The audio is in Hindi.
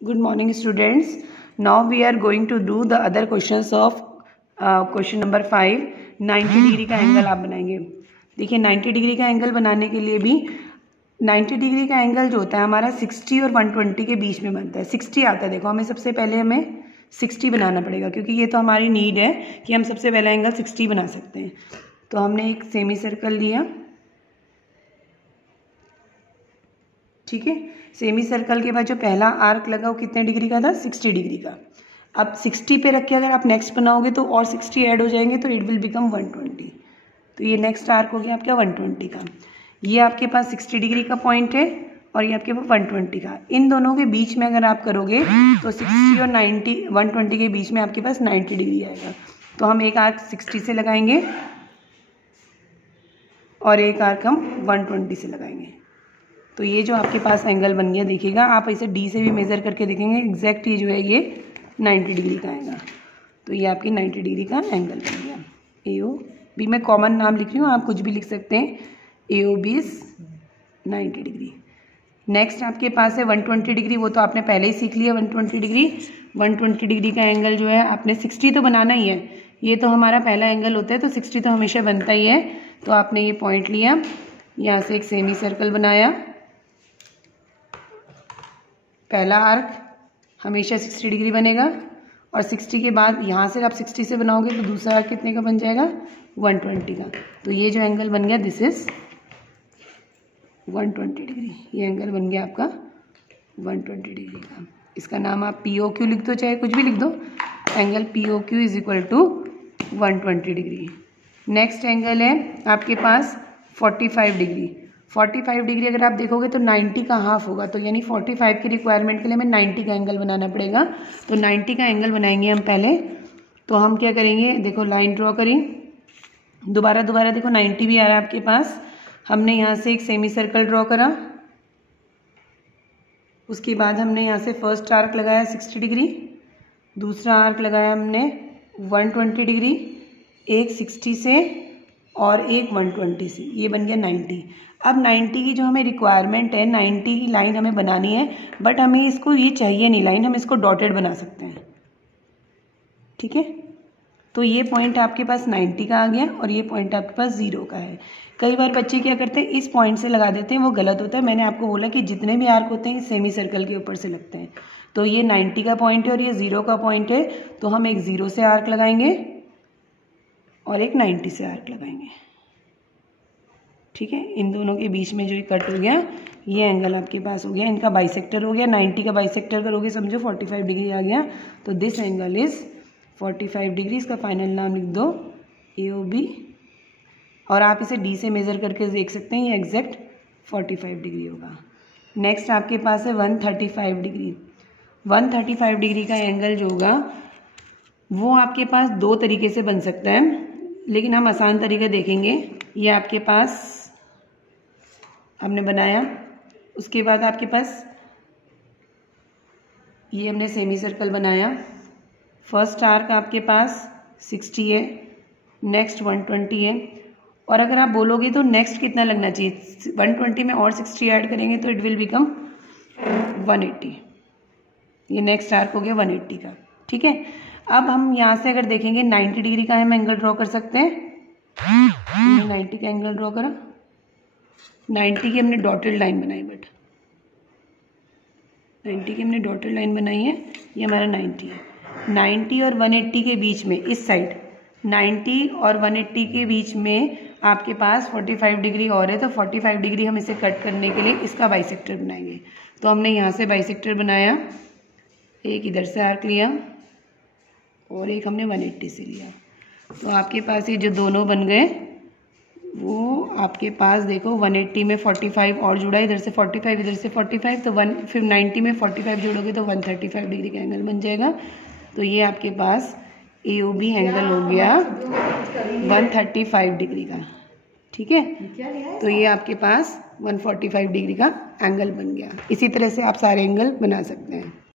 Good morning students. Now we are going to do the other questions of question number 5. 90 degree का एंगल आप बनाएंगे। देखिए 90 डिग्री का एंगल बनाने के लिए भी 90 डिग्री का एंगल जो होता है हमारा 60 और 120 के बीच में बनता है। 60 आता है, देखो हमें सबसे पहले हमें 60 बनाना पड़ेगा क्योंकि ये तो हमारी नीड है कि हम सबसे पहला एंगल 60 बना सकते हैं। तो हमने एक सेमी सर्कल लिया, ठीक है। सेमी सर्कल के बाद जो पहला आर्क लगा वो कितने डिग्री का था? 60 डिग्री का। अब 60 पे रख के अगर आप नेक्स्ट बनाओगे तो और 60 ऐड हो जाएंगे तो इट विल बिकम 120। तो ये नेक्स्ट आर्क हो गया आपका 120 का। ये आपके पास 60 डिग्री का पॉइंट है और ये आपके पास 120 का। इन दोनों के बीच में अगर आप करोगे तो 60 और 90 120 के बीच में आपके पास 90 डिग्री आएगा। तो हम एक आर्क 60 से लगाएंगे और एक आर्क हम 120 से लगाएंगे। तो ये जो आपके पास एंगल बन गया, देखिएगा आप इसे डी से भी मेज़र करके देखेंगे, एग्जैक्ट ये जो है ये 90 डिग्री का आएगा। तो ये आपकी 90 डिग्री का एंगल बन गया। ए ओ बी में कॉमन नाम लिख रही हूँ, आप कुछ भी लिख सकते हैं। A O B is 90 degree. Next आपके पास है 120 डिग्री, वो तो आपने पहले ही सीख लिया 120 डिग्री। 120 डिग्री का एंगल जो है आपने 60 तो बनाना ही है, ये तो हमारा पहला एंगल होता है तो 60 तो हमेशा बनता ही है। तो आपने ये पॉइंट लिया, यहाँ से एक सेमी सर्कल बनाया, पहला आर्क हमेशा 60 डिग्री बनेगा और 60 के बाद यहाँ से आप 60 से बनाओगे तो दूसरा आर्क कितने का बन जाएगा? 120 का। तो ये जो एंगल बन गया दिस इज 120 डिग्री। ये एंगल बन गया आपका 120 डिग्री का। इसका नाम आप पी ओ क्यू लिख दो, चाहे कुछ भी लिख दो। Angle P O Q is equal to 120 degree. Next angle है आपके पास 45 डिग्री। 45 डिग्री अगर आप देखोगे तो 90 का हाफ होगा, तो यानी 45 की रिक्वायरमेंट के लिए हमें 90 का एंगल बनाना पड़ेगा। तो 90 का एंगल बनाएंगे हम पहले। तो हम क्या करेंगे, देखो लाइन ड्रॉ करी, दोबारा देखो 90 भी आ रहा है आपके पास। हमने यहाँ से एक सेमी सर्कल ड्रॉ करा, उसके बाद हमने यहाँ से फर्स्ट आर्क लगाया 60 डिग्री, दूसरा आर्क लगाया हमने 120 डिग्री, एक 60 से और एक 120 से, ये बन गया 90। अब 90 की जो हमें रिक्वायरमेंट है, 90 की लाइन हमें बनानी है, बट हमें इसको ये चाहिए नहीं लाइन, हम इसको डॉटेड बना सकते हैं, ठीक है। तो ये पॉइंट आपके पास 90 का आ गया और ये पॉइंट आपके पास 0 का है। कई बार बच्चे क्या करते हैं, इस पॉइंट से लगा देते हैं, वो गलत होता है। मैंने आपको बोला कि जितने भी आर्क होते हैं सेमी सर्कल के ऊपर से लगते हैं। तो ये 90 का पॉइंट है और ये 0 का पॉइंट है, तो हम एक 0 से आर्क लगाएंगे और एक 90 से आर्क लगाएंगे, ठीक है। इन दोनों के बीच में जो ये कट हो गया, ये एंगल आपके पास हो गया, इनका बाइसेक्टर हो गया। 90 का बाइसेक्टर करोगे समझो 45 डिग्री आ गया। तो दिस एंगल इज 45 डिग्री। इसका फाइनल नाम लिख दो ए ओ बी, और आप इसे डी से मेज़र करके देख सकते हैं, ये एग्जैक्ट 45 डिग्री होगा। नेक्स्ट आपके पास है 135 डिग्री। 135 डिग्री का एंगल जो होगा वो आपके पास दो तरीके से बन सकता है, लेकिन हम आसान तरीका देखेंगे। ये आपके पास हमने बनाया, उसके बाद आपके पास ये हमने सेमी सर्कल बनाया। फर्स्ट आर्क आपके पास 60 है, नेक्स्ट 120 है, और अगर आप बोलोगे तो नेक्स्ट कितना लगना चाहिए, 120 में और 60 ऐड करेंगे तो इट विल बिकम 180। ये नेक्स्ट आर्क हो गया 180 का, ठीक है। अब हम यहाँ से अगर देखेंगे 90 डिग्री का हम एंगल ड्रॉ कर सकते हैं। 90 का एंगल ड्रॉ करा, 90 की हमने डॉटेड लाइन बनाई, बट 90 की हमने डॉटेड लाइन बनाई है, ये हमारा 90 है। 90 और 180 के बीच में इस साइड 90 और 180 के बीच में आपके पास 45 डिग्री और है, तो 45 डिग्री हम इसे कट करने के लिए इसका बाइसेक्टर बनाएंगे। तो हमने यहाँ से बाइसेक्टर बनाया, एक इधर से आर्क लिया और एक हमने 180 से लिया। तो आपके पास ये जो दोनों बन गए वो आपके पास देखो 180 में 45 और जुड़ा, इधर से 45 इधर से 45, तो फिर 90 में 45 जोड़ोगे तो 135 डिग्री का एंगल बन जाएगा। तो ये आपके पास ए ओ बी एंगल हो गया 135 डिग्री का, ठीक है। तो ये आपके पास 145 डिग्री का एंगल बन गया। इसी तरह से आप सारे एंगल बना सकते हैं।